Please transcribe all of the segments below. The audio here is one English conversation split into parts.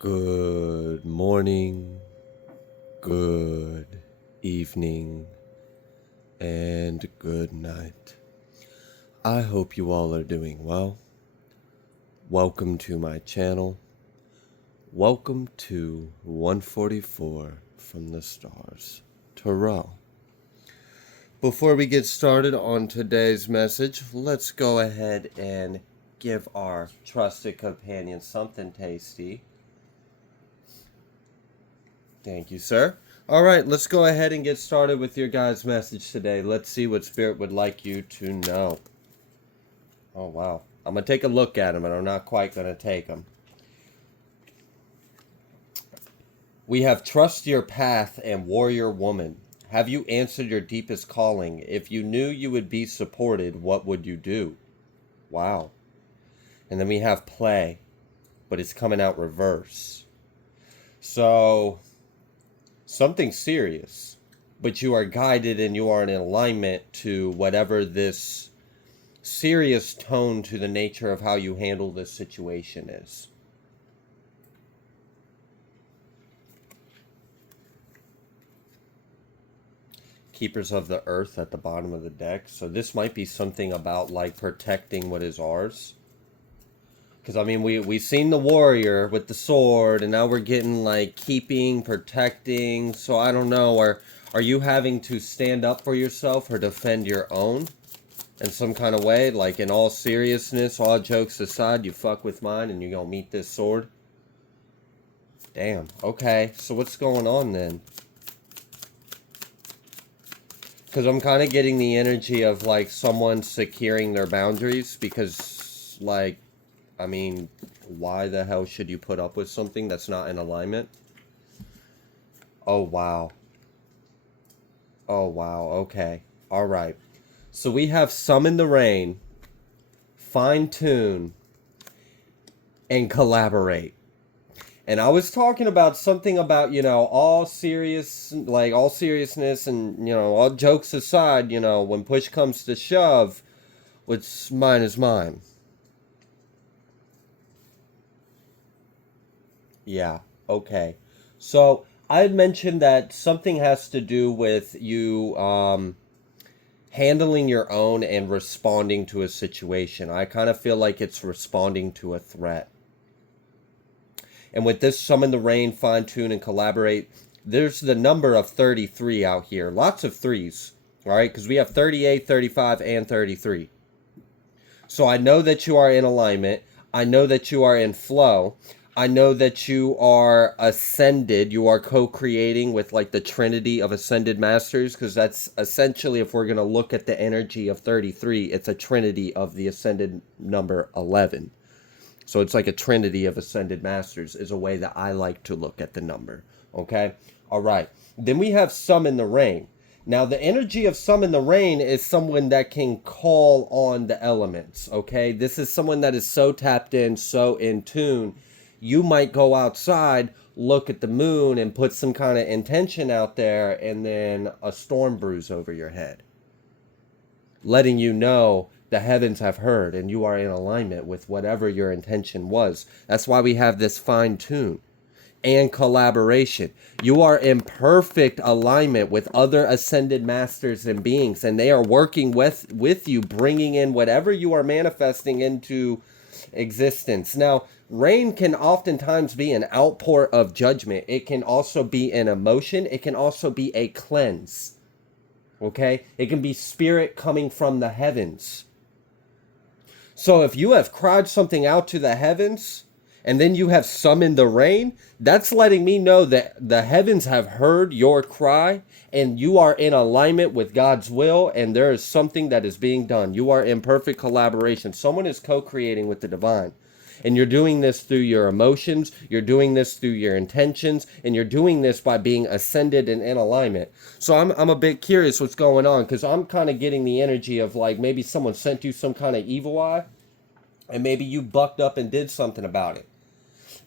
Good morning, good evening, and good night. I hope you all are doing well. Welcome to my channel. Welcome to 144 from the Stars, Tarot. Before we get started on today's message, let's go ahead and give our trusted companion something tasty. Thank you, sir. All right, let's go ahead and get started with your guys' message today. Let's see what Spirit would like you to know. Oh, wow. I'm going to take a look at them, and I'm not quite going to take them. We have Trust Your Path and Warrior Woman. Have you answered your deepest calling? If you knew you would be supported, what would you do? Wow. And then we have Play, but it's coming out reverse. So, something serious, but you are guided and you are in alignment to whatever this serious tone to the nature of how you handle this situation is. Keepers of the Earth at the bottom of the deck. So this might be something about like protecting what is ours. Because I mean, we've seen the warrior with the sword, and now we're getting like keeping, protecting. So I don't know, are you having to stand up for yourself or defend your own in some kind of way? Like in all seriousness, all jokes aside, you fuck with mine and you gonna meet this sword? Damn, okay. So what's going on then? Because I'm kind of getting the energy of like someone securing their boundaries because like, I mean, why the hell should you put up with something that's not in alignment? Oh, wow. Oh, wow. Okay. All right. So we have Summon the Rain, Fine Tune, and Collaborate. And I was talking about something about, all serious, like all seriousness and, all jokes aside, when push comes to shove, what's mine is mine. Yeah, okay. So I had mentioned that something has to do with you handling your own and responding to a situation. I kind of feel like it's responding to a threat. And with this Summon the Rain, Fine Tune, and Collaborate, there's the number of 33 out here. Lots of threes, all right? Because we have 38, 35, and 33. So I know that you are in alignment. I know that you are in flow. I know that you are ascended. You are co-creating with like the trinity of ascended masters, because that's essentially, if we're going to look at the energy of 33, it's a trinity of the ascended number 11. So it's like a trinity of ascended masters is a way that I like to look at the number. Okay? All right. Then we have Summon the Rain. Now, the energy of Summon the Rain is someone that can call on the elements. Okay? This is someone that is so tapped in, so in tune. You might go outside, look at the moon, and put some kind of intention out there, and then a storm brews over your head, letting you know the heavens have heard and you are in alignment with whatever your intention was. That's why we have this fine tune and collaboration. You are in perfect alignment with other ascended masters and beings, and they are working with you, bringing in whatever you are manifesting into existence. Now, rain can oftentimes be an outpour of judgment. It can also be an emotion. It can also be a cleanse. Okay? It can be spirit coming from the heavens. So if you have cried something out to the heavens and then you have summoned the rain, that's letting me know that the heavens have heard your cry and you are in alignment with God's will, and there is something that is being done. You are in perfect collaboration. Someone is co-creating with the divine. And you're doing this through your emotions, you're doing this through your intentions, and you're doing this by being ascended and in alignment. So I'm a bit curious what's going on, because I'm kind of getting the energy of like maybe someone sent you some kind of evil eye, and maybe you bucked up and did something about it.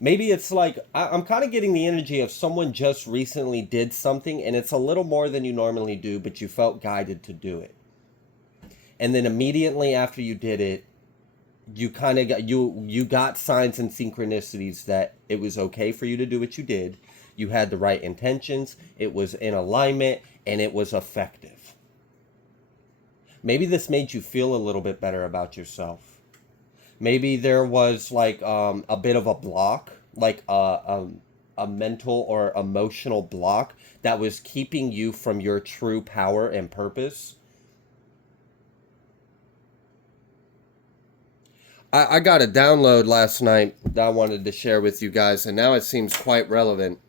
Maybe it's like, I'm kind of getting the energy of someone just recently did something, and it's a little more than you normally do, but you felt guided to do it. And then immediately after you did it, You kind of got you got signs and synchronicities that it was okay for you to do what you did. You had the right intentions, it was in alignment, and it was effective. Maybe this made you feel a little bit better about yourself. Maybe there was like a bit of a block, like a mental or emotional block that was keeping you from your true power and purpose. I got a download last night that I wanted to share with you guys, and now it seems quite relevant.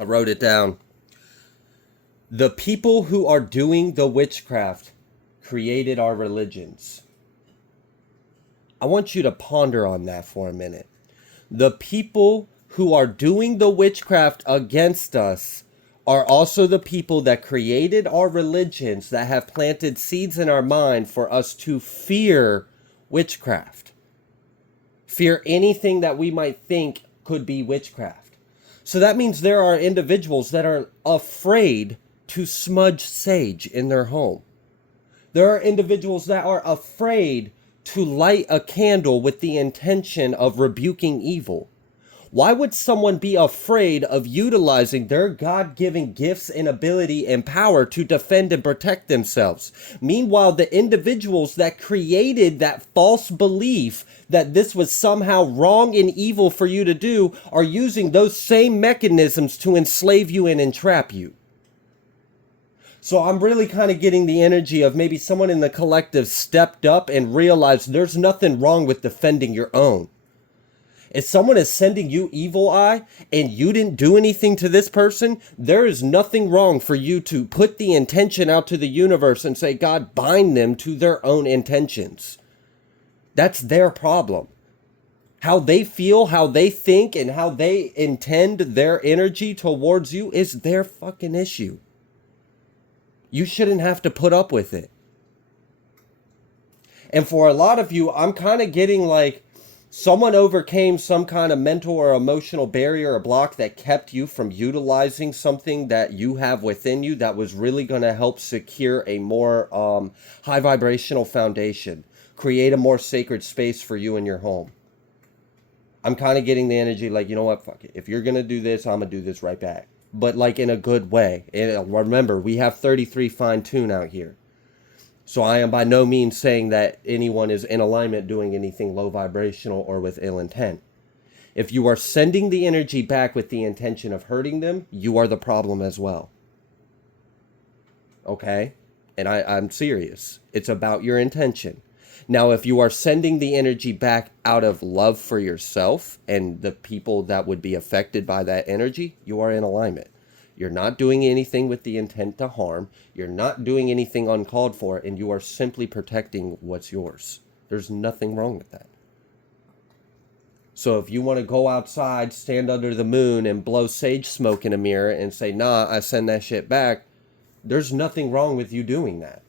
I wrote it down. The people who are doing the witchcraft created our religions. I want you to ponder on that for a minute. The people who are doing the witchcraft against us are also the people that created our religions, that have planted seeds in our mind for us to fear witchcraft. Fear anything that we might think could be witchcraft. So that means there are individuals that are afraid to smudge sage in their home. There are individuals that are afraid to light a candle with the intention of rebuking evil. Why would someone be afraid of utilizing their God-given gifts and ability and power to defend and protect themselves? Meanwhile, the individuals that created that false belief that this was somehow wrong and evil for you to do are using those same mechanisms to enslave you and entrap you. So I'm really kind of getting the energy of maybe someone in the collective stepped up and realized there's nothing wrong with defending your own. If someone is sending you evil eye and you didn't do anything to this person, there is nothing wrong for you to put the intention out to the universe and say, God, bind them to their own intentions. That's their problem. How they feel, how they think, and how they intend their energy towards you is their fucking issue. You shouldn't have to put up with it. And for a lot of you, I'm kind of getting like someone overcame some kind of mental or emotional barrier or block that kept you from utilizing something that you have within you that was really going to help secure a more high vibrational foundation, create a more sacred space for you in your home. I'm kind of getting the energy like, you know what, fuck it. If you're going to do this, I'm going to do this right back. But like in a good way. And remember, we have 33 fine tune out here. So I am by no means saying that anyone is in alignment doing anything low vibrational or with ill intent. If you are sending the energy back with the intention of hurting them, you are the problem as well. Okay? And I'm serious. It's about your intention. Now, if you are sending the energy back out of love for yourself and the people that would be affected by that energy, you are in alignment. You're not doing anything with the intent to harm. You're not doing anything uncalled for, and you are simply protecting what's yours. There's nothing wrong with that. So if you want to go outside, stand under the moon, and blow sage smoke in a mirror and say, nah, I send that shit back, there's nothing wrong with you doing that.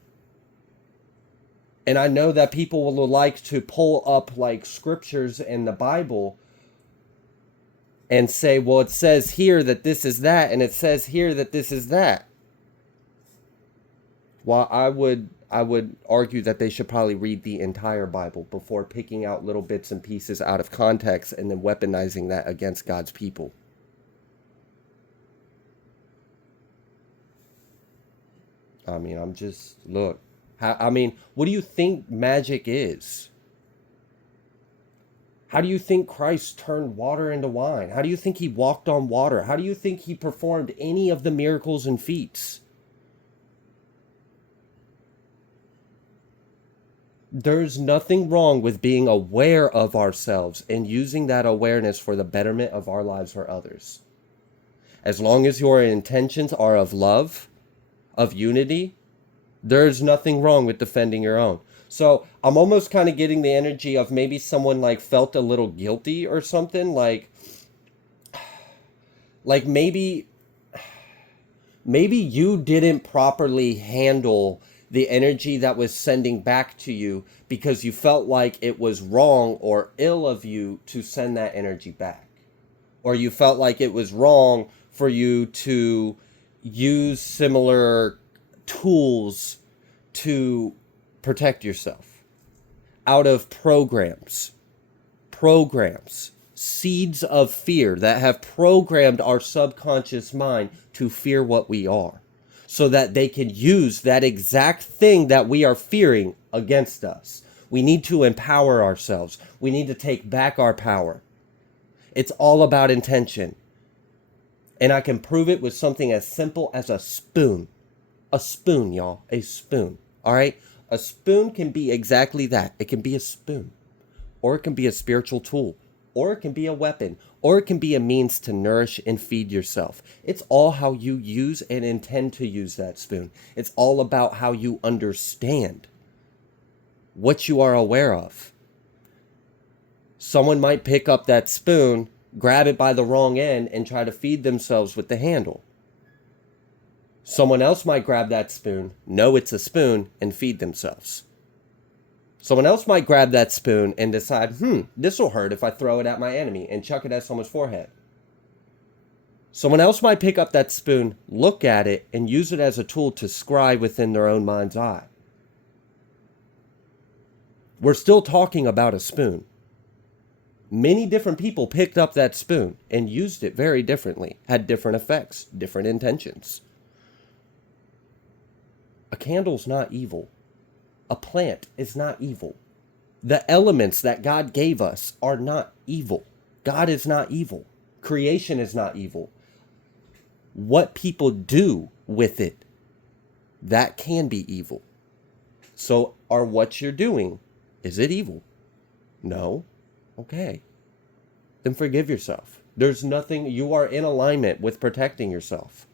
And I know that people will like to pull up like scriptures in the Bible and say, well, it says here that this is that, and it says here that this is that. Well, I would argue that they should probably read the entire Bible before picking out little bits and pieces out of context and then weaponizing that against God's people. I mean, look. What do you think magic is? How do you think Christ turned water into wine? How do you think he walked on water? How do you think he performed any of the miracles and feats? There's nothing wrong with being aware of ourselves and using that awareness for the betterment of our lives or others. As long as your intentions are of love, of unity, there's nothing wrong with defending your own. So I'm almost kind of getting the energy of maybe someone like felt a little guilty or something, like maybe you didn't properly handle the energy that was sending back to you because you felt like it was wrong or ill of you to send that energy back. Or you felt like it was wrong for you to use similar tools to protect yourself. out of programs, seeds of fear that have programmed our subconscious mind to fear what we are, so that they can use that exact thing that we are fearing against us. We need to empower ourselves. We need to take back our power. It's all about intention. And I can prove it with something as simple as a spoon. A spoon, y'all. A spoon. All right? A spoon can be exactly that. It can be a spoon. Or it can be a spiritual tool. Or it can be a weapon. Or it can be a means to nourish and feed yourself. It's all how you use and intend to use that spoon. It's all about how you understand what you are aware of. Someone might pick up that spoon, grab it by the wrong end, and try to feed themselves with the handle. Someone else might grab that spoon, know it's a spoon, and feed themselves. Someone else might grab that spoon and decide, this will hurt if I throw it at my enemy, and chuck it at someone's forehead. Someone else might pick up that spoon, look at it, and use it as a tool to scry within their own mind's eye. We're still talking about a spoon. Many different people picked up that spoon and used it very differently, had different effects, different intentions. A candle's not evil. A plant is not evil. The elements that God gave us are not evil. God is not evil. Creation is not evil. What people do with it, that can be evil. So are what you're doing, is it evil? No. Okay. Then forgive yourself. There's nothing, you are in alignment with protecting yourself.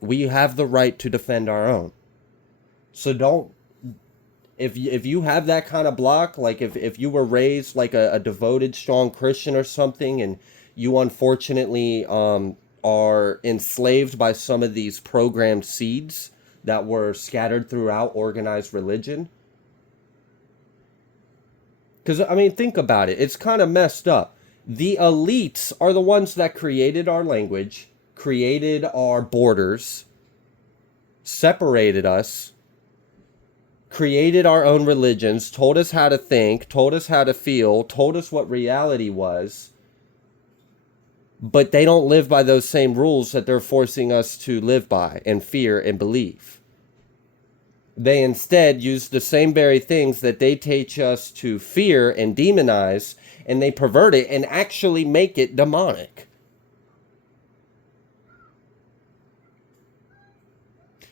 We have the right to defend our own. So don't, if you have that kind of block, like if you were raised like a devoted, strong Christian or something, and you unfortunately are enslaved by some of these programmed seeds that were scattered throughout organized religion. Because, I mean, think about it. It's kind of messed up. The elites are the ones that created our language, created our borders, separated us, created our own religions, told us how to think, told us how to feel, told us what reality was. But they don't live by those same rules that they're forcing us to live by and fear and believe. They instead use the same very things that they teach us to fear and demonize, and they pervert it and actually make it demonic.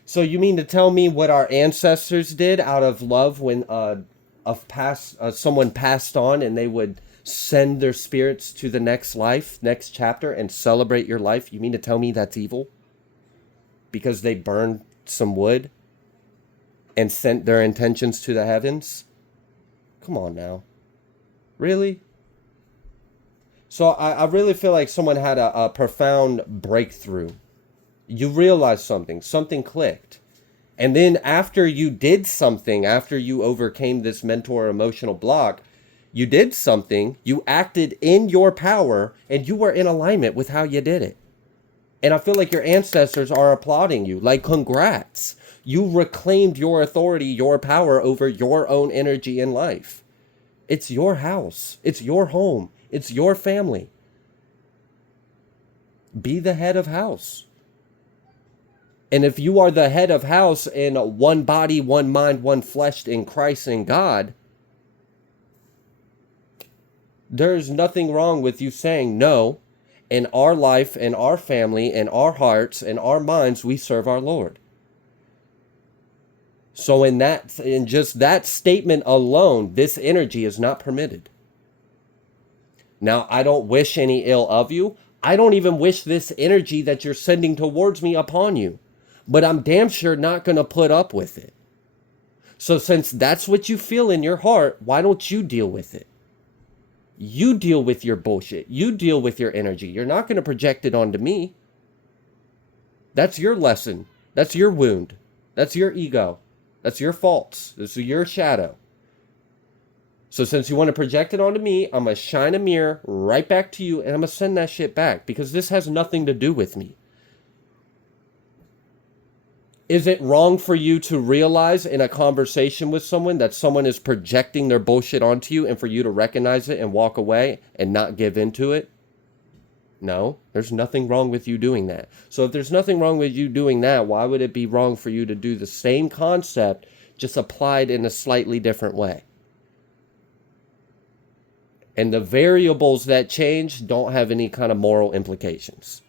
So you mean to tell me what our ancestors did out of love when someone passed on, and they would send their spirits to the next life, next chapter, and celebrate your life? You mean to tell me that's evil? Because they burned some wood and sent their intentions to the heavens? Come on now. Really? So I really feel like someone had a profound breakthrough. You realized something clicked. And then after you did something, after you overcame this mental or emotional block, you did something, you acted in your power, and you were in alignment with how you did it. And I feel like your ancestors are applauding you. Like, congrats. You reclaimed your authority, your power over your own energy in life. It's your house. It's your home. It's your family. Be the head of house. And if you are the head of house in one body, one mind, one flesh in Christ and God, there's nothing wrong with you saying, no, in our life, in our family, in our hearts, in our minds, we serve our Lord. So in just that statement alone, this energy is not permitted. Now, I don't wish any ill of you. I don't even wish this energy that you're sending towards me upon you. But I'm damn sure not going to put up with it. So since that's what you feel in your heart, why don't you deal with it? You deal with your bullshit. You deal with your energy. You're not going to project it onto me. That's your lesson. That's your wound. That's your ego. That's your faults. This is your shadow. So since you want to project it onto me, I'm going to shine a mirror right back to you, and I'm going to send that shit back, because this has nothing to do with me. Is it wrong for you to realize in a conversation with someone that someone is projecting their bullshit onto you and for you to recognize it and walk away and not give into it? No, there's nothing wrong with you doing that. So if there's nothing wrong with you doing that, why would it be wrong for you to do the same concept, just applied in a slightly different way? And the variables that change don't have any kind of moral implications.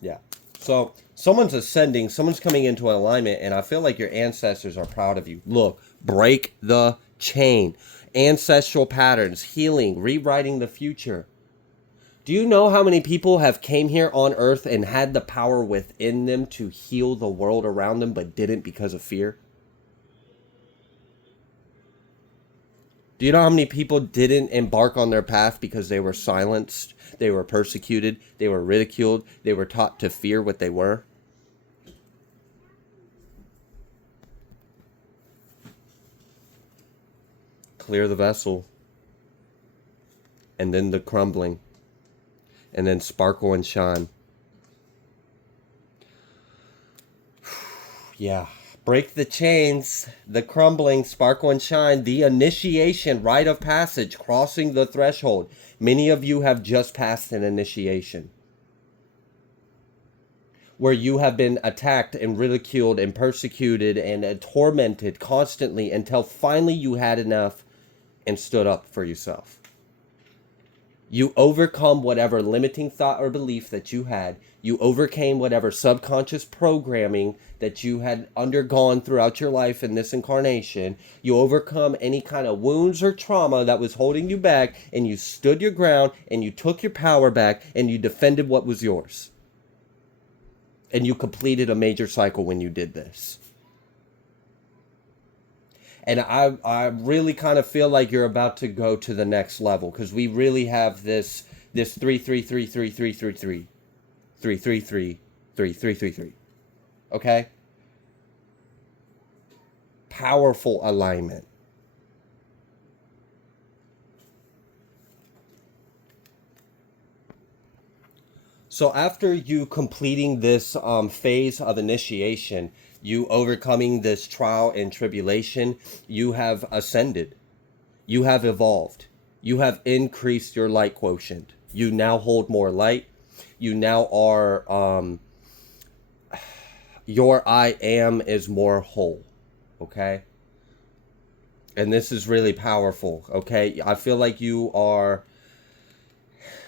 Yeah. So someone's ascending, someone's coming into an alignment, and I feel like your ancestors are proud of you. Look, break the chain. Ancestral patterns, healing, rewriting the future. Do you know how many people have came here on earth and had the power within them to heal the world around them but didn't because of fear? Do you know how many people didn't embark on their path because they were silenced, they were persecuted, they were ridiculed, they were taught to fear what they were? Clear the vessel, and then the crumbling, and then sparkle and shine. Yeah. Break the chains, the crumbling, sparkle and shine, the initiation, rite of passage, crossing the threshold. Many of you have just passed an initiation where you have been attacked and ridiculed and persecuted and tormented constantly until finally you had enough and stood up for yourself. You overcome whatever limiting thought or belief that you had. You overcame whatever subconscious programming that you had undergone throughout your life in this incarnation. You overcome any kind of wounds or trauma that was holding you back, and you stood your ground, and you took your power back, and you defended what was yours. And you completed a major cycle when you did this. And I really kind of feel like you're about to go to the next level, because we really have this 3-3-3-3-3-3-3 3-3-3-3-3-3-3. Okay? Powerful alignment. So after you completing this phase of initiation, you overcoming this trial and tribulation, you have ascended. You have evolved. You have increased your light quotient. You now hold more light. You now are, your I am is more whole. Okay? And this is really powerful. Okay? I feel like you are...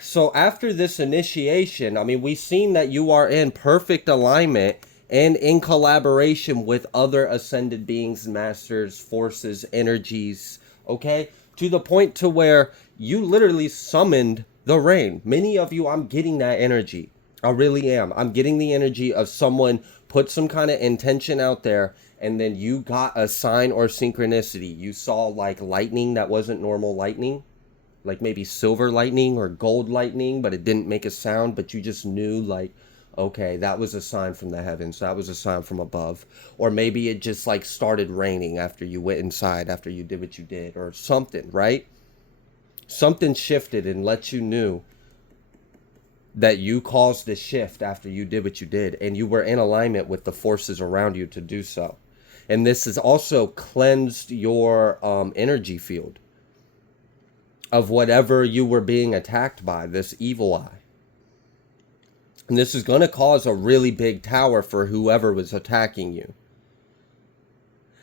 So after this initiation, I mean, we've seen that you are in perfect alignment and in collaboration with other ascended beings, masters, forces, energies, okay? To the point to where you literally summoned the rain. Many of you, I'm getting that energy. I really am. I'm getting the energy of someone put some kind of intention out there, and then you got a sign or synchronicity. You saw like lightning that wasn't normal lightning. Like maybe silver lightning or gold lightning, but it didn't make a sound, but you just knew like, okay, that was a sign from the heavens. That was a sign from above. Or maybe it just like started raining after you went inside, after you did what you did, or something, right? Something shifted and let you know that you caused the shift after you did what you did, and you were in alignment with the forces around you to do so. And this has also cleansed your energy field of whatever you were being attacked by, this evil eye. And this is going to cause a really big tower for whoever was attacking you.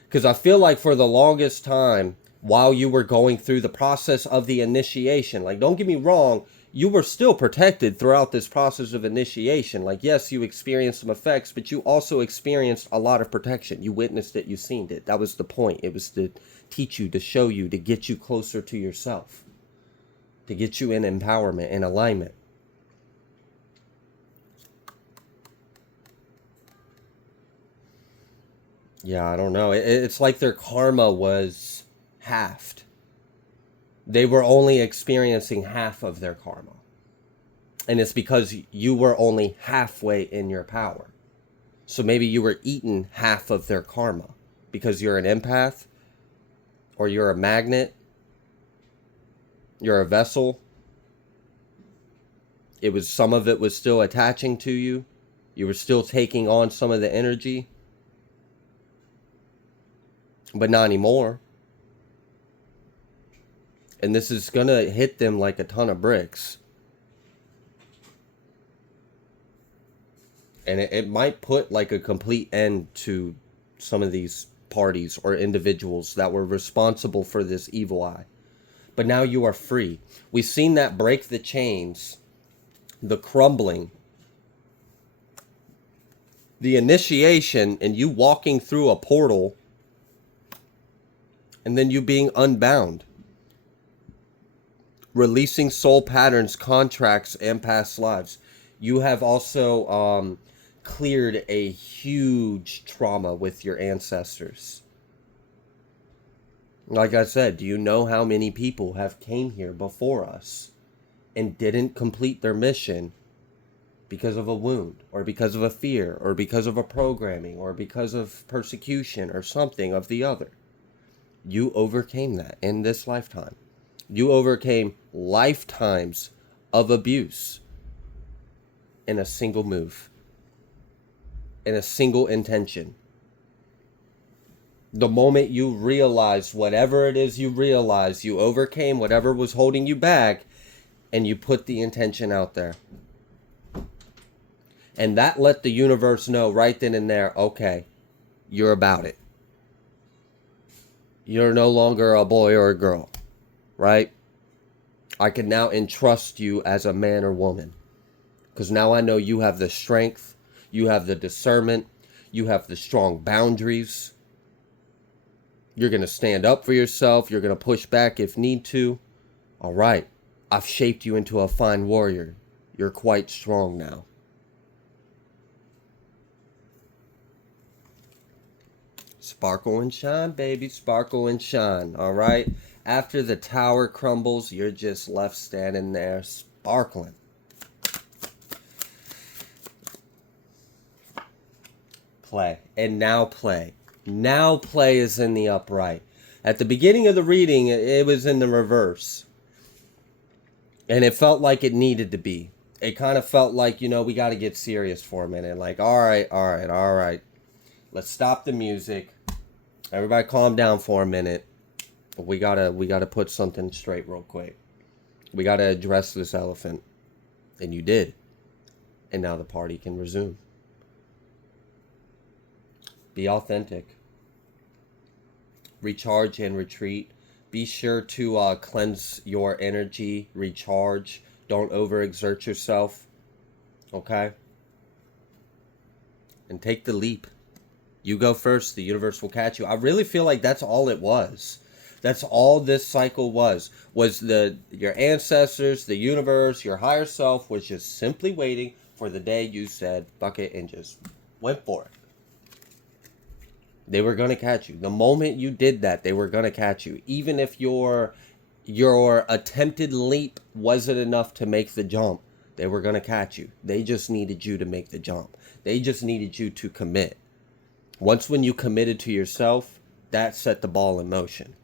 Because I feel like for the longest time, while you were going through the process of the initiation, like don't get me wrong, you were still protected throughout this process of initiation. Like yes, you experienced some effects, but you also experienced a lot of protection. You witnessed it, you seen it. That was the point. It was to teach you, to show you, to get you closer to yourself, to get you in empowerment and alignment. Yeah, I don't know. It's like their karma was halved. They were only experiencing half of their karma. And it's because you were only halfway in your power. So maybe you were eating half of their karma because you're an empath, or you're a magnet, you're a vessel. It was, some of it was still attaching to you. You were still taking on some of the energy. But not anymore. And this is going to hit them like a ton of bricks. And it might put like a complete end to some of these parties or individuals that were responsible for this evil eye. But now you are free. We've seen that break the chains, the crumbling, the initiation, and you walking through a portal, and then you being unbound. Releasing soul patterns, contracts, and past lives. You have also cleared a huge trauma with your ancestors. Like I said, do you know how many people have came here before us and didn't complete their mission because of a wound, or because of a fear, or because of a programming, or because of persecution, or something of the other? You overcame that in this lifetime. You overcame lifetimes of abuse in a single move, in a single intention. The moment you realize whatever it is you realize, you overcame whatever was holding you back, and you put the intention out there. And that let the universe know right then and there, okay, you're about it. You're no longer a boy or a girl, right? I can now entrust you as a man or woman. Because now I know you have the strength, you have the discernment, you have the strong boundaries. You're going to stand up for yourself. You're going to push back if need to. All right. I've shaped you into a fine warrior. You're quite strong now. Sparkle and shine, baby. Sparkle and shine. All right. After the tower crumbles, you're just left standing there sparkling. Play. And now play. Now play is in the upright. At the beginning of the reading, it was in the reverse. And it felt like it needed to be. It kind of felt like, we got to get serious for a minute. Like, all right. Let's stop the music. Everybody calm down for a minute. We gotta put something straight real quick. We gotta address this elephant. And you did. And now the party can resume. Be authentic. Recharge and retreat. Be sure to cleanse your energy. Recharge. Don't overexert yourself. Okay? And take the leap. You go first. The universe will catch you. I really feel like that's all it was. That's all this cycle was your ancestors, the universe, your higher self was just simply waiting for the day you said, fuck it, and just went for it. They were going to catch you. The moment you did that, they were going to catch you. Even if your attempted leap wasn't enough to make the jump, they were going to catch you. They just needed you to make the jump. They just needed you to commit. Once when you committed to yourself, that set the ball in motion.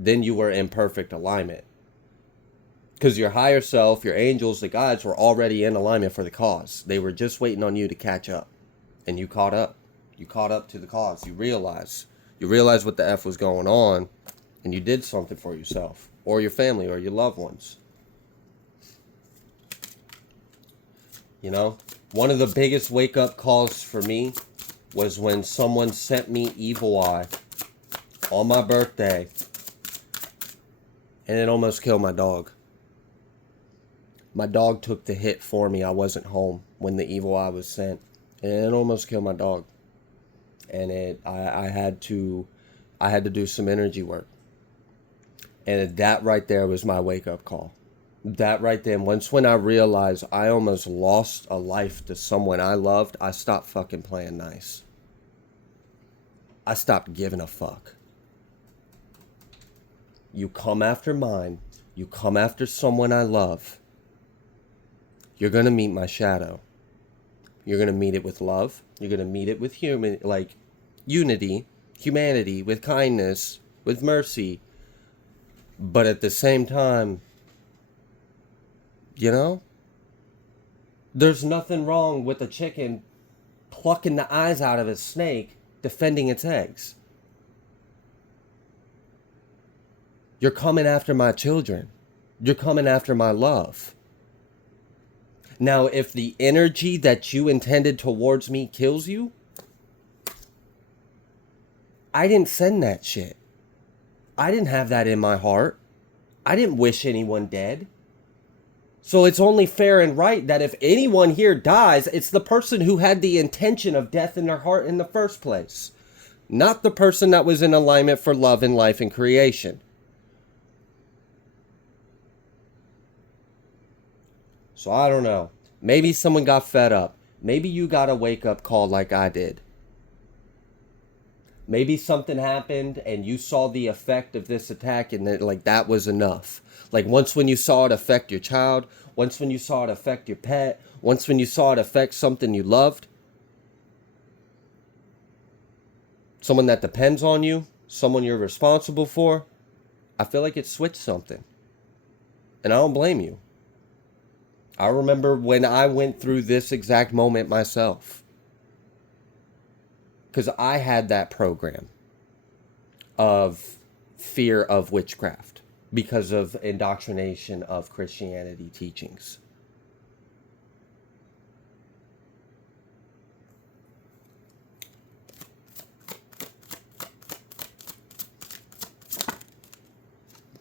Then you were in perfect alignment. Because your higher self, your angels, the gods were already in alignment for the cause. They were just waiting on you to catch up. And you caught up. You caught up to the cause. You realized what the F was going on. And you did something for yourself. Or your family or your loved ones. One of the biggest wake-up calls for me was when someone sent me Evil Eye on my birthday. And it almost killed my dog. My dog took the hit for me. I wasn't home when the Evil Eye was sent. And it almost killed my dog. And I had to do some energy work. And that right there was my wake-up call. That right then, when I realized I almost lost a life to someone I loved, I stopped fucking playing nice. I stopped giving a fuck. You come after mine, you come after someone I love, you're going to meet my shadow. You're going to meet it with love. You're going to meet it with unity, humanity, with kindness, with mercy. But at the same time, There's nothing wrong with a chicken plucking the eyes out of a snake defending its eggs. You're coming after my children. You're coming after my love. Now, if the energy that you intended towards me kills you, I didn't send that shit. I didn't have that in my heart. I didn't wish anyone dead. So it's only fair and right that if anyone here dies, it's the person who had the intention of death in their heart in the first place, not the person that was in alignment for love and life and creation. So I don't know. Maybe someone got fed up. Maybe you got a wake-up call like I did. Maybe something happened and you saw the effect of this attack and that was enough. Like once when you saw it affect your child, once when you saw it affect your pet, once when you saw it affect something you loved, someone that depends on you, someone you're responsible for, I feel like it switched something. And I don't blame you. I remember when I went through this exact moment myself. Because I had that program of fear of witchcraft because of indoctrination of Christianity teachings.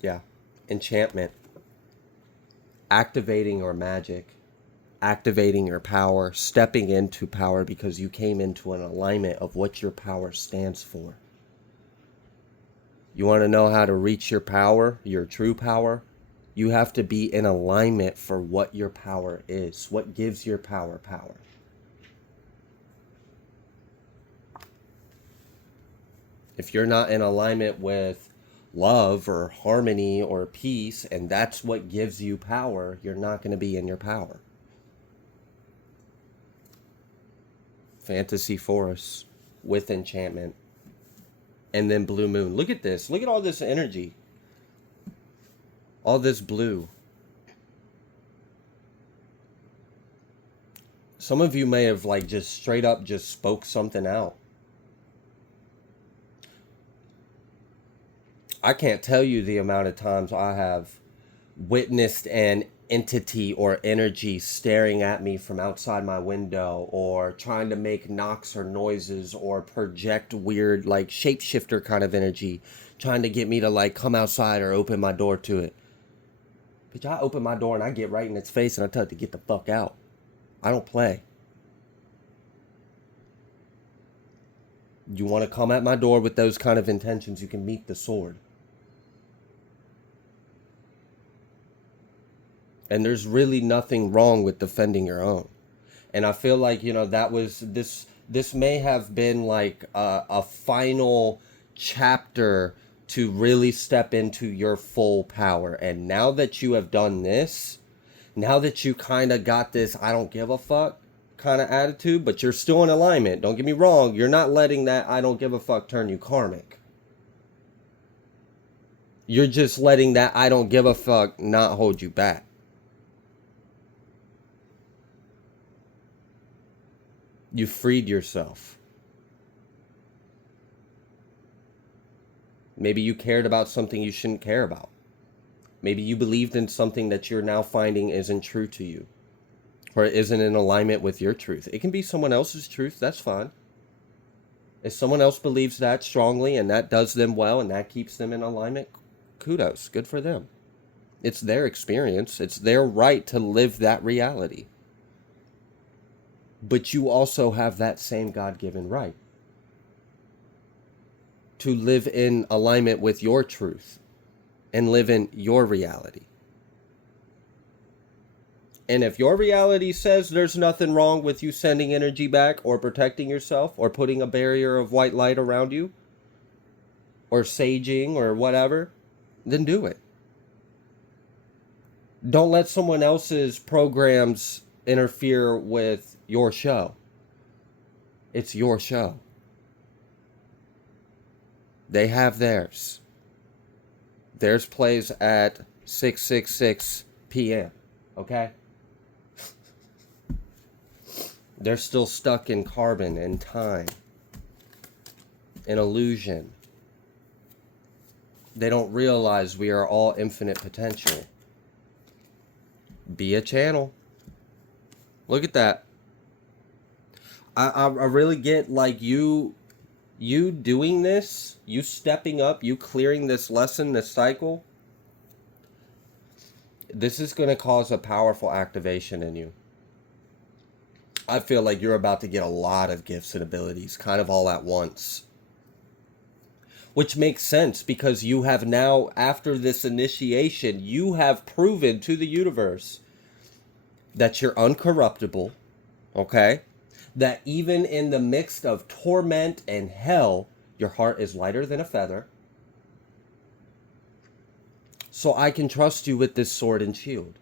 Yeah, enchantment. Activating your magic, activating your power, stepping into power because you came into an alignment of what your power stands for. You want to know how to reach your power, your true power? You have to be in alignment for what your power is, what gives your power power. If you're not in alignment with love or harmony or peace, and that's what gives you power, you're not going to be in your power. Fantasy forests with enchantment. And then blue moon. Look at this. Look at all this energy. All this blue. Some of you may have just straight up just spoke something out. I can't tell you the amount of times I have witnessed an entity or energy staring at me from outside my window, or trying to make knocks or noises or project weird shapeshifter kind of energy, trying to get me to come outside or open my door to it. Bitch, I open my door and I get right in its face and I tell it to get the fuck out. I don't play. You want to come at my door with those kind of intentions, you can meet the sword. And there's really nothing wrong with defending your own. And I feel like, that was this may have been a final chapter to really step into your full power. And now that you have done this, now that you kind of got this I don't give a fuck kind of attitude, but you're still in alignment. Don't get me wrong. You're not letting that I don't give a fuck turn you karmic. You're just letting that I don't give a fuck not hold you back. You freed yourself. Maybe you cared about something you shouldn't care about. Maybe you believed in something that you're now finding isn't true to you, or isn't in alignment with your truth. It can be someone else's truth. That's fine. If someone else believes that strongly and that does them well and that keeps them in alignment, kudos. Good for them. It's their experience. It's their right to live that reality. But you also have that same God-given right to live in alignment with your truth and live in your reality. And if your reality says there's nothing wrong with you sending energy back or protecting yourself or putting a barrier of white light around you or saging or whatever, then do it. Don't let someone else's programs interfere with your show. It's your show. They have theirs. Theirs plays at 6:66 p.m. Okay? They're still stuck in carbon and time, in illusion. They don't realize we are all infinite potential. Be a channel. Look at that. I really get like you doing this, you stepping up, you clearing this lesson, this cycle. This is going to cause a powerful activation in you. I feel like you're about to get a lot of gifts and abilities kind of all at once. Which makes sense because you have now, after this initiation, you have proven to the universe that you're uncorruptible, okay? That even in the midst of torment and hell, your heart is lighter than a feather. So I can trust you with this sword and shield.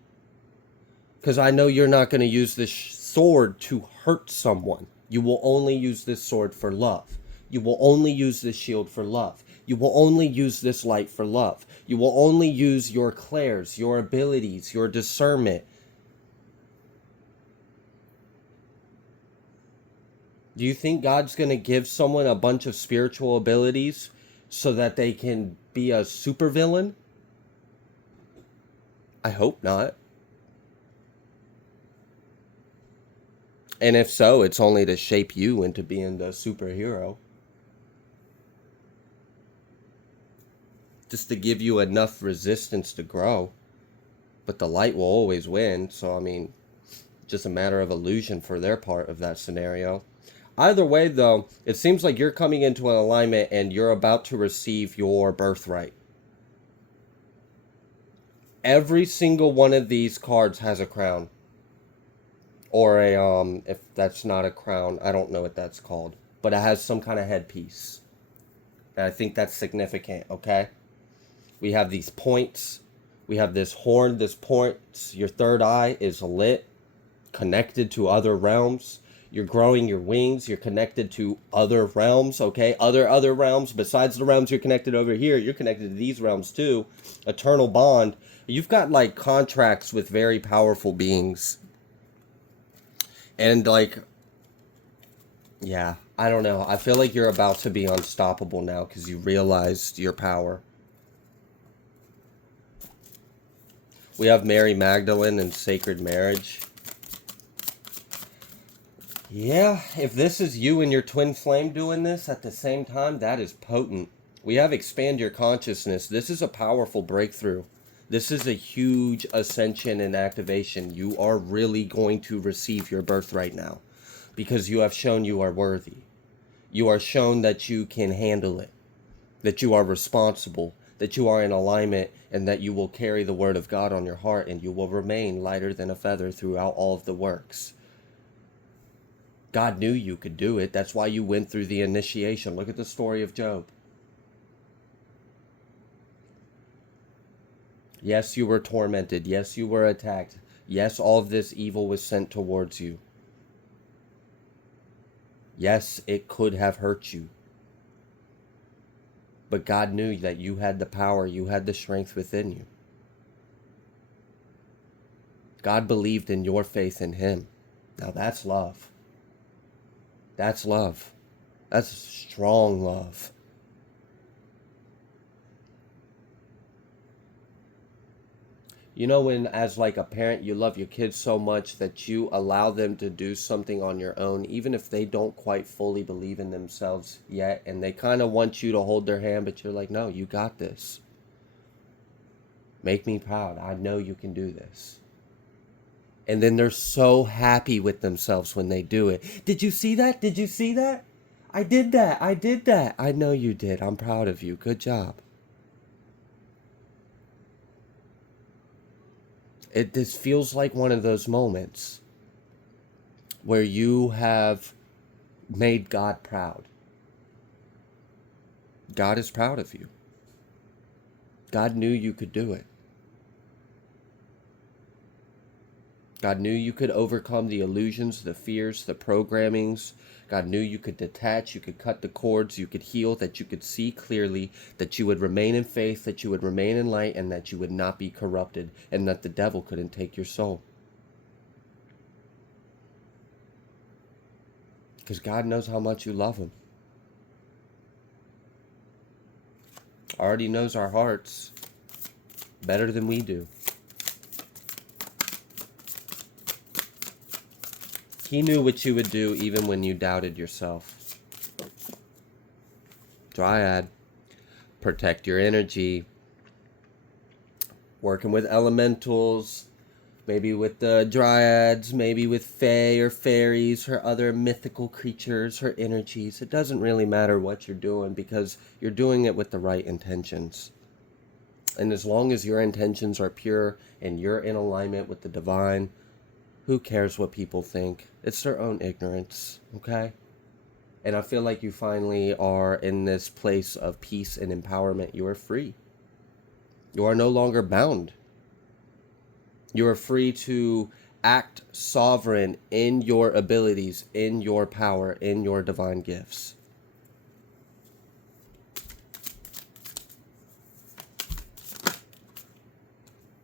Because I know you're not going to use this sword to hurt someone. You will only use this sword for love. You will only use this shield for love. You will only use this light for love. You will only use your clairs, your abilities, your discernment. Do you think God's going to give someone a bunch of spiritual abilities so that they can be a supervillain? I hope not. And if so, it's only to shape you into being the superhero. Just to give you enough resistance to grow. But the light will always win. So, I mean, just a matter of illusion for their part of that scenario. Either way, though, it seems like you're coming into an alignment and you're about to receive your birthright. Every single one of these cards has a crown. Or a, if that's not a crown, I don't know what that's called. But it has some kind of headpiece. And I think that's significant, okay? We have these points. We have this horn. This point, your third eye is lit, connected to other realms. You're growing your wings. You're connected to other realms, okay? Other realms. Besides the realms you're connected over here, you're connected to these realms too. Eternal bond. You've got like contracts with very powerful beings. And like, yeah, I don't know. I feel like you're about to be unstoppable now because you realized your power. We have Mary Magdalene and sacred marriage. Yeah, if this is you and your twin flame doing this at the same time, that is potent. We have expand your consciousness. This is a powerful breakthrough. This is a huge ascension and activation. You are really going to receive your birthright now because you have shown you are worthy. You are shown that you can handle it, that you are responsible, that you are in alignment, and that you will carry the word of God on your heart and you will remain lighter than a feather throughout all of the works. God knew you could do it. That's why you went through the initiation. Look at the story of Job. Yes, you were tormented. Yes, you were attacked. Yes, all of this evil was sent towards you. Yes, it could have hurt you. But God knew that you had the power, you had the strength within you. God believed in your faith in Him. Now that's love. That's love. That's strong love. You know when as like a parent you love your kids so much that you allow them to do something on your own even if they don't quite fully believe in themselves yet and they kind of want you to hold their hand but you're like, no, you got this. Make me proud. I know you can do this. And then they're so happy with themselves when they do it. Did you see that? Did you see that? I did that. I did that. I know you did. I'm proud of you. Good job. This feels like one of those moments where you have made God proud. God is proud of you. God knew you could do it. God knew you could overcome the illusions, the fears, the programmings. God knew you could detach, you could cut the cords, you could heal, that you could see clearly, that you would remain in faith, that you would remain in light, and that you would not be corrupted, and that the devil couldn't take your soul. Because God knows how much you love him. Already knows our hearts better than we do. He knew what you would do even when you doubted yourself. Dryad, protect your energy. Working with elementals, maybe with the dryads, maybe with fae or fairies, her other mythical creatures, her energies. It doesn't really matter what you're doing because you're doing it with the right intentions. And as long as your intentions are pure and you're in alignment with the divine, who cares what people think? It's their own ignorance, okay? And I feel like you finally are in this place of peace and empowerment. You are free. You are no longer bound. You are free to act sovereign in your abilities, in your power, in your divine gifts.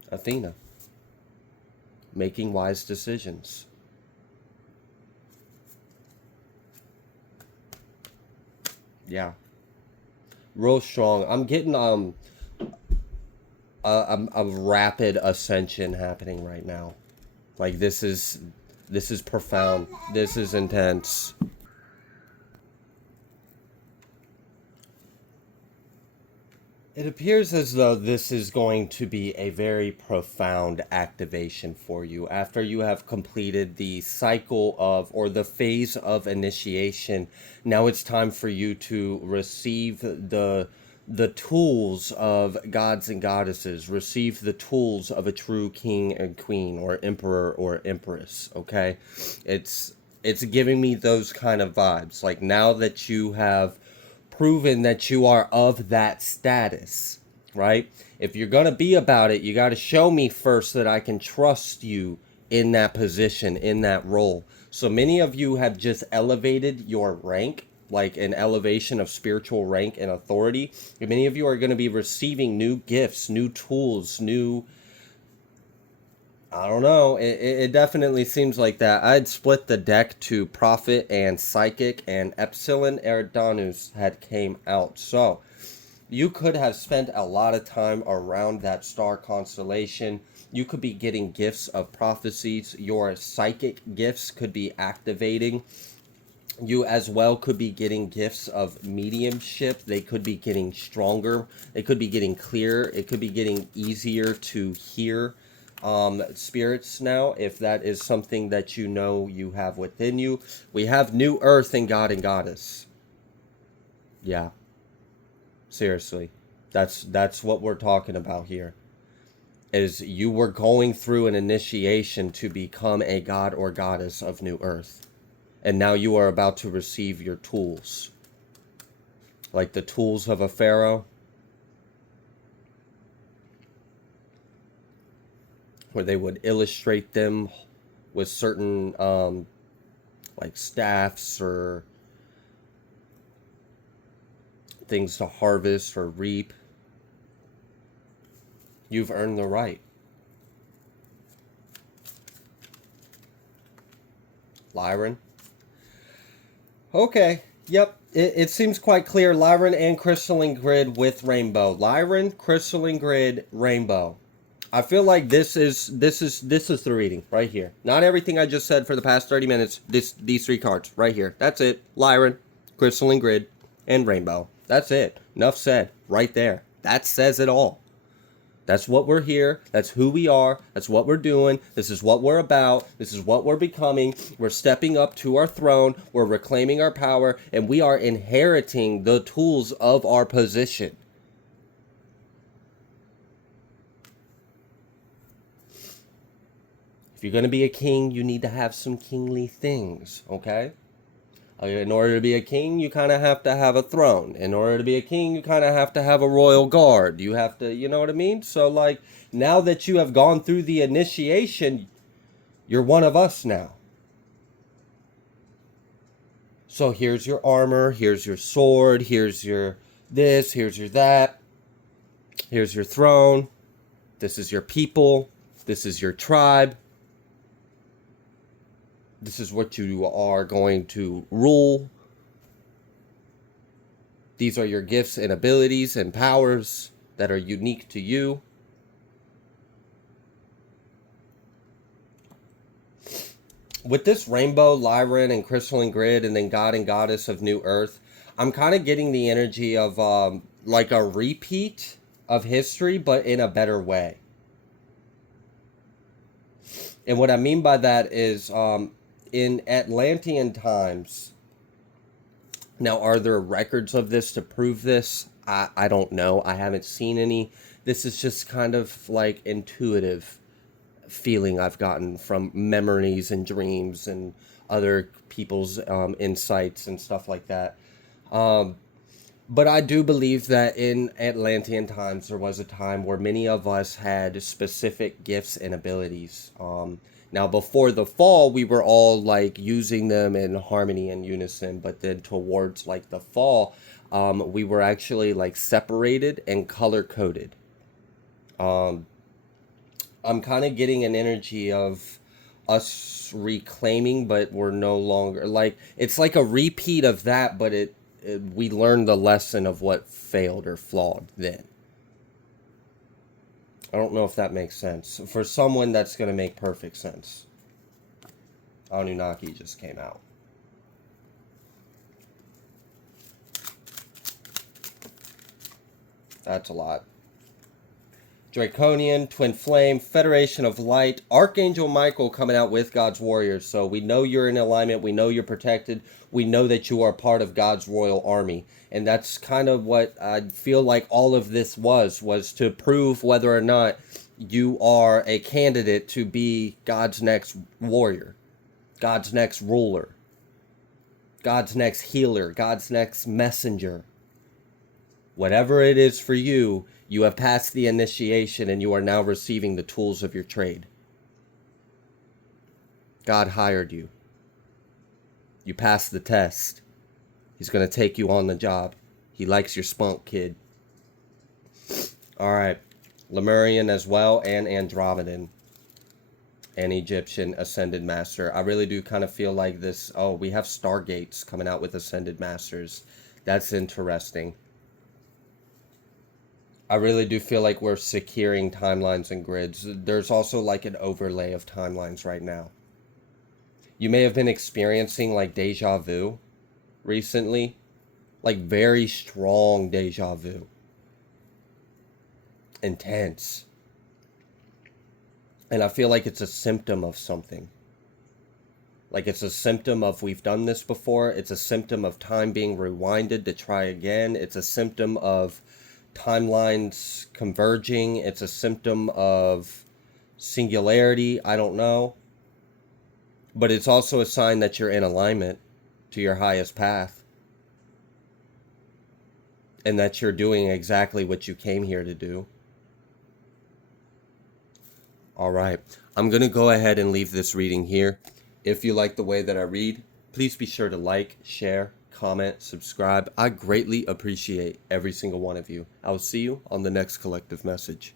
Athena, making wise decisions. Yeah. Real strong. I'm getting a rapid ascension happening right now. Like this is profound. This is intense. It appears as though this is going to be a very profound activation for you after you have completed the cycle of, or the phase of initiation. Now it's time for you to receive the tools of gods and goddesses, receive the tools of a true king and queen, or emperor or empress, okay? It's giving me those kind of vibes. Like now that you have proven that you are of that status, right? If you're going to be about it, you got to show me first that I can trust you in that position, in that role. So many of you have just elevated your rank, like an elevation of spiritual rank and authority. And many of you are going to be receiving new gifts, new tools, new... I don't know. It definitely seems like that. I'd split the deck to Prophet and Psychic, and Epsilon Eridanus had came out. So you could have spent a lot of time around that star constellation. You could be getting gifts of prophecies. Your psychic gifts could be activating. You as well could be getting gifts of mediumship. They could be getting stronger. They could be getting clearer. It could be getting easier to hear spirits now, if that is something that you know you have within you. We have new earth and God and goddess. Yeah, seriously, that's what we're talking about here. Is you were going through an initiation to become a god or goddess of new earth, and now you are about to receive your tools, like the tools of a pharaoh, where they would illustrate them with certain like staffs or things to harvest or reap. You've earned the right. Lyran. Okay. Yep. It seems quite clear. Lyran and Crystalline Grid with Rainbow. Lyran, Crystalline Grid, Rainbow. I feel like this is the reading right here. Not everything I just said for the past 30 minutes. These three cards right here. That's it. Lyran, Crystalline Grid, and Rainbow. That's it. Enough said. Right there. That says it all. That's what we're here. That's who we are. That's what we're doing. This is what we're about. This is what we're becoming. We're stepping up to our throne. We're reclaiming our power, and we are inheriting the tools of our position. If you're going to be a king, you need to have some kingly things, okay? In order to be a king, you kind of have to have a throne. In order to be a king, you kind of have to have a royal guard. You have to, you know what I mean? So, like, now that you have gone through the initiation, you're one of us now. So here's your armor, here's your sword, here's your this, here's your that. Here's your throne. This is your people. This is your tribe. This is what you are going to rule. These are your gifts and abilities and powers that are unique to you. With this rainbow, Lyran, and crystalline grid, and then God and Goddess of New Earth, I'm kind of getting the energy of like a repeat of history, but in a better way. And what I mean by that is in Atlantean times, now are there records of this to prove this? I don't know. I haven't seen any. This is just kind of like intuitive feeling I've gotten from memories and dreams and other people's insights and stuff like that. But I do believe that in Atlantean times, there was a time where many of us had specific gifts and abilities. Now, before the fall, we were all like using them in harmony and unison. But then towards like the fall, we were actually like separated and color coded. I'm kind of getting an energy of us reclaiming, but we're no longer like, it's like a repeat of that, but we learned the lesson of what failed or flawed then. I don't know if that makes sense. For someone, that's going to make perfect sense. Anunnaki just came out. That's a lot. Draconian, Twin Flame, Federation of Light, Archangel Michael coming out with God's warriors. So we know you're in alignment. We know you're protected. We know that you are part of God's royal army. And that's kind of what I feel like all of this was to prove whether or not you are a candidate to be God's next warrior, God's next ruler, God's next healer, God's next messenger. Whatever it is for you, you have passed the initiation and you are now receiving the tools of your trade. God hired you. You passed the test. He's going to take you on the job. He likes your spunk, kid. All right. Lemurian as well, and Andromedan. And Egyptian Ascended Master. I really do kind of feel like this. Oh, we have Stargates coming out with Ascended Masters. That's interesting. I really do feel like we're securing timelines and grids. There's also like an overlay of timelines right now. You may have been experiencing like deja vu recently. Like very strong deja vu. Intense. And I feel like it's a symptom of something. Like it's a symptom of we've done this before. It's a symptom of time being rewinded to try again. It's a symptom of timelines converging. It's a symptom of singularity. I don't know. But it's also a sign that you're in alignment to your highest path. And that you're doing exactly what you came here to do. All right. I'm going to go ahead and leave this reading here. If you like the way that I read, please be sure to like, share, comment, subscribe. I greatly appreciate every single one of you. I will see you on the next collective message.